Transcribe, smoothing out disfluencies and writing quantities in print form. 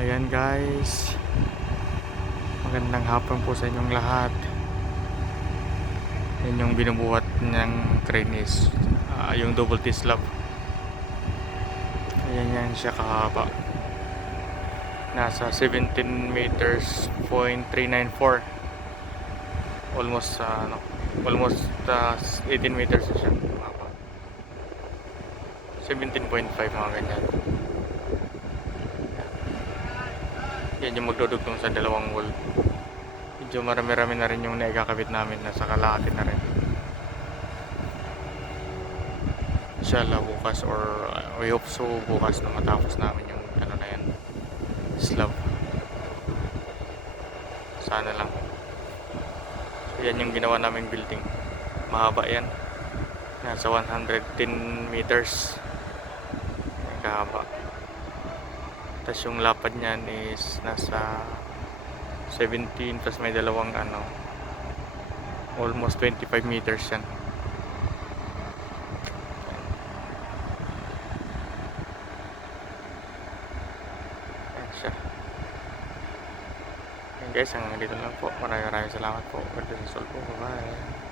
Ayan guys, magandang hapon po sa inyong lahat. Yan yung binubuhat ng crane is yung double T-slab. Ayan yan siya kahaba. Nasa 17 meters point 394. Almost almost 18 meters na siya kahaba. 17.5 mga ganyan. Yan yung magdudugtong sa dalawang wall. Medyo marami-rami na rin yung naikakabit namin, nasa kalahati na rin. Inshallah bukas or we hope so bukas na matapos namin yung ano na yan, slab. Sana lang. So yan yung ginawa naming building. Mahaba yan. Nasa 110 meters. Yan kahaba. Tapos yung lapad niyan is nasa 17 plus may dalawang almost 25 meters yan. Yan siya. Yan guys, hanggang dito lang po. Maraming salamat po. God bless us all po. Bye bye.